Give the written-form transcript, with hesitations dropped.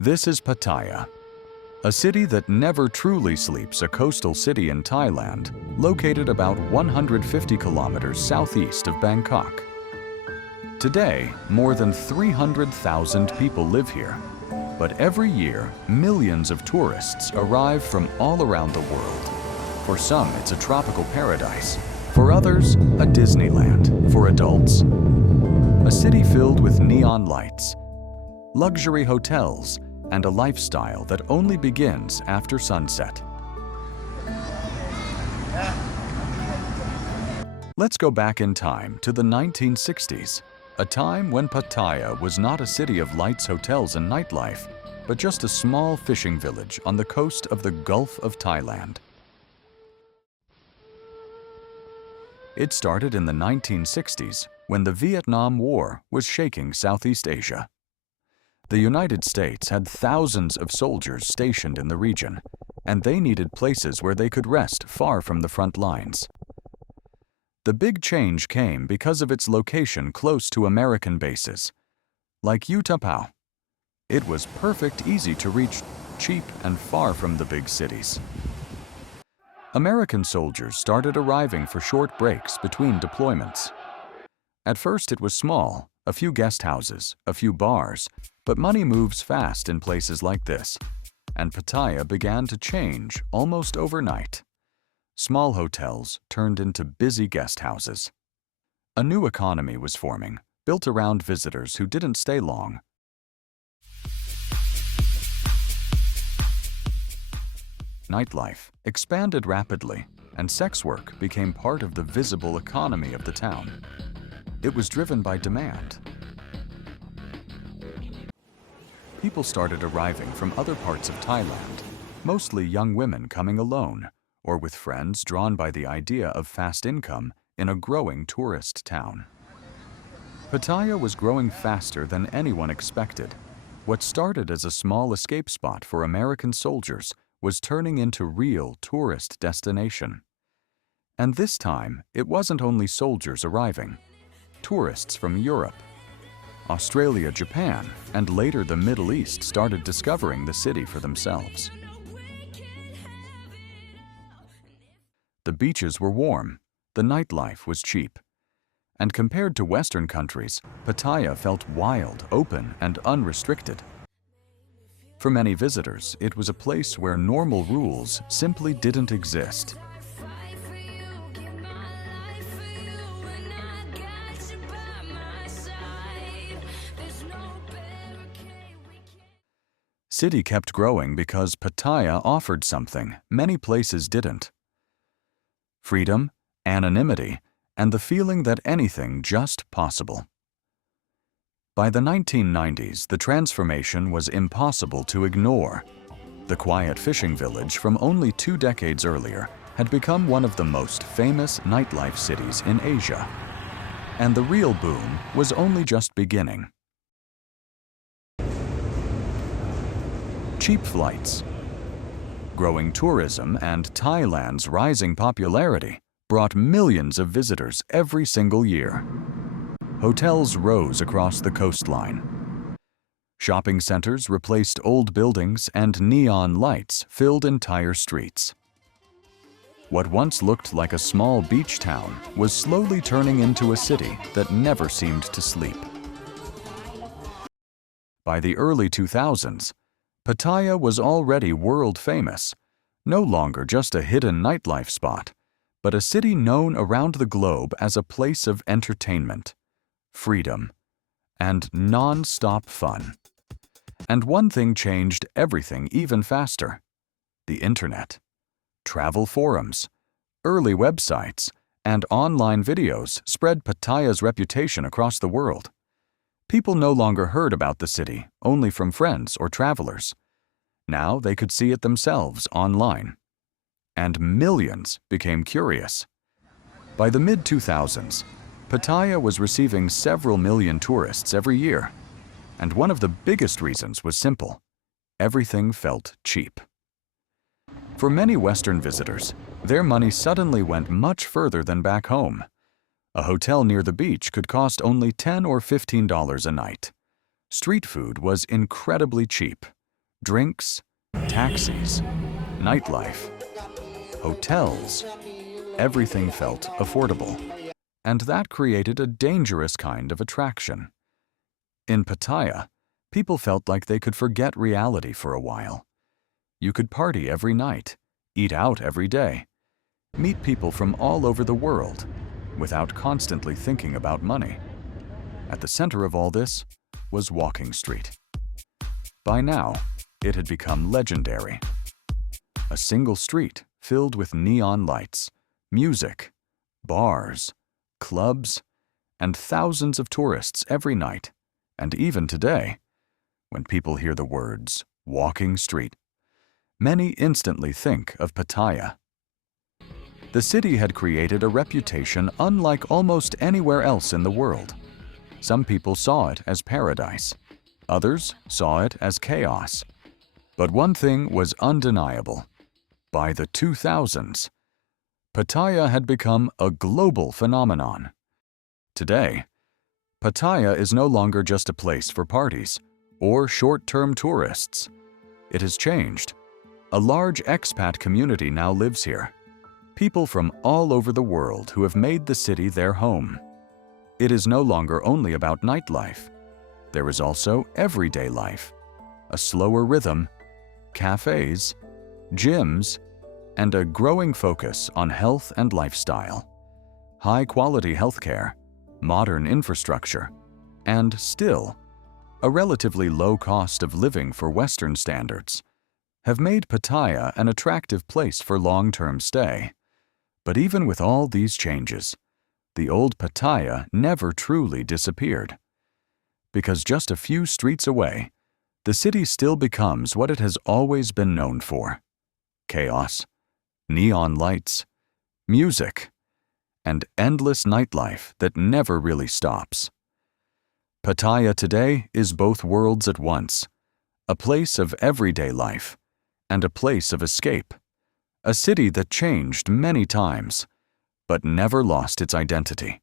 This is Pattaya, a city that never truly sleeps, a coastal city in Thailand, located about 150 kilometers southeast of Bangkok. Today, more than 300,000 people live here, but every year, millions of tourists arrive from all around the world. For some, it's a tropical paradise. For others, a Disneyland. For adults, a city filled with neon lights, luxury hotels, and a lifestyle that only begins after sunset. Let's go back in time to the 1960s, a time when Pattaya was not a city of lights, hotels, and nightlife, but just a small fishing village on the coast of the Gulf of Thailand. It started in the 1960s when the Vietnam War was shaking Southeast Asia. The United States had thousands of soldiers stationed in the region, and they needed places where they could rest far from the front lines. The big change came because of its location close to American bases, like Utapao. It was perfect, easy to reach, cheap, and far from the big cities. American soldiers started arriving for short breaks between deployments. At first it was small, a few guest houses, a few bars, but money moves fast in places like this, and Pattaya began to change almost overnight. Small hotels turned into busy guest houses. A new economy was forming, built around visitors who didn't stay long. Nightlife expanded rapidly, and sex work became part of the visible economy of the town. It was driven by demand. People started arriving from other parts of Thailand, mostly young women coming alone or with friends drawn by the idea of fast income in a growing tourist town. Pattaya was growing faster than anyone expected. What started as a small escape spot for American soldiers was turning into real tourist destination. And this time, it wasn't only soldiers arriving. Tourists from Europe, Australia, Japan, and later the Middle East started discovering the city for themselves. The beaches were warm, the nightlife was cheap, and compared to Western countries, Pattaya felt wild, open, and unrestricted. For many visitors, it was a place where normal rules simply didn't exist. City kept growing because Pattaya offered something many places didn't: freedom, anonymity, and the feeling that anything just possible. By the 1990s, the transformation was impossible to ignore. The quiet fishing village from only 2 decades earlier had become one of the most famous nightlife cities in Asia. And the real boom was only just beginning. Cheap flights, growing tourism, and Thailand's rising popularity brought millions of visitors every single year. Hotels rose across the coastline. Shopping centers replaced old buildings, and neon lights filled entire streets. What once looked like a small beach town was slowly turning into a city that never seemed to sleep. By the early 2000s, Pattaya was already world famous, no longer just a hidden nightlife spot, but a city known around the globe as a place of entertainment, freedom, and non-stop fun. And one thing changed everything even faster: the internet. Travel forums, early websites, and online videos spread Pattaya's reputation across the world. People no longer heard about the city only from friends or travelers. Now they could see it themselves online. And millions became curious. By the mid-2000s, Pattaya was receiving several million tourists every year. And one of the biggest reasons was simple: everything felt cheap. For many Western visitors, their money suddenly went much further than back home. A hotel near the beach could cost only $10 or $15 a night. Street food was incredibly cheap, Drinks, taxis, nightlife, hotels, everything felt affordable. And that created a dangerous kind of attraction. In Pattaya, people felt like they could forget reality for a while. You could party every night, eat out every day, meet people from all over the world without constantly thinking about money. At the center of all this was Walking Street. By now, it had become legendary. A single street filled with neon lights, music, bars, clubs, and thousands of tourists every night, and even today. When people hear the words Walking Street, many instantly think of Pattaya. The city had created a reputation unlike almost anywhere else in the world. Some people saw it as paradise. Others saw it as chaos. But one thing was undeniable. By the 2000s, Pattaya had become a global phenomenon. Today, Pattaya is no longer just a place for parties or short-term tourists. It has changed. A large expat community now lives here. People from all over the world who have made the city their home. It is no longer only about nightlife. There is also everyday life, a slower rhythm, cafes, gyms, and a growing focus on health and lifestyle. High-quality healthcare, modern infrastructure, and still, a relatively low cost of living for Western standards have made Pattaya an attractive place for long-term stay. But even with all these changes, the old Pattaya never truly disappeared. Because just a few streets away, the city still becomes what it has always been known for: chaos, neon lights, music, and endless nightlife that never really stops. Pattaya today is both worlds at once, a place of everyday life and a place of escape, a city that changed many times, but never lost its identity.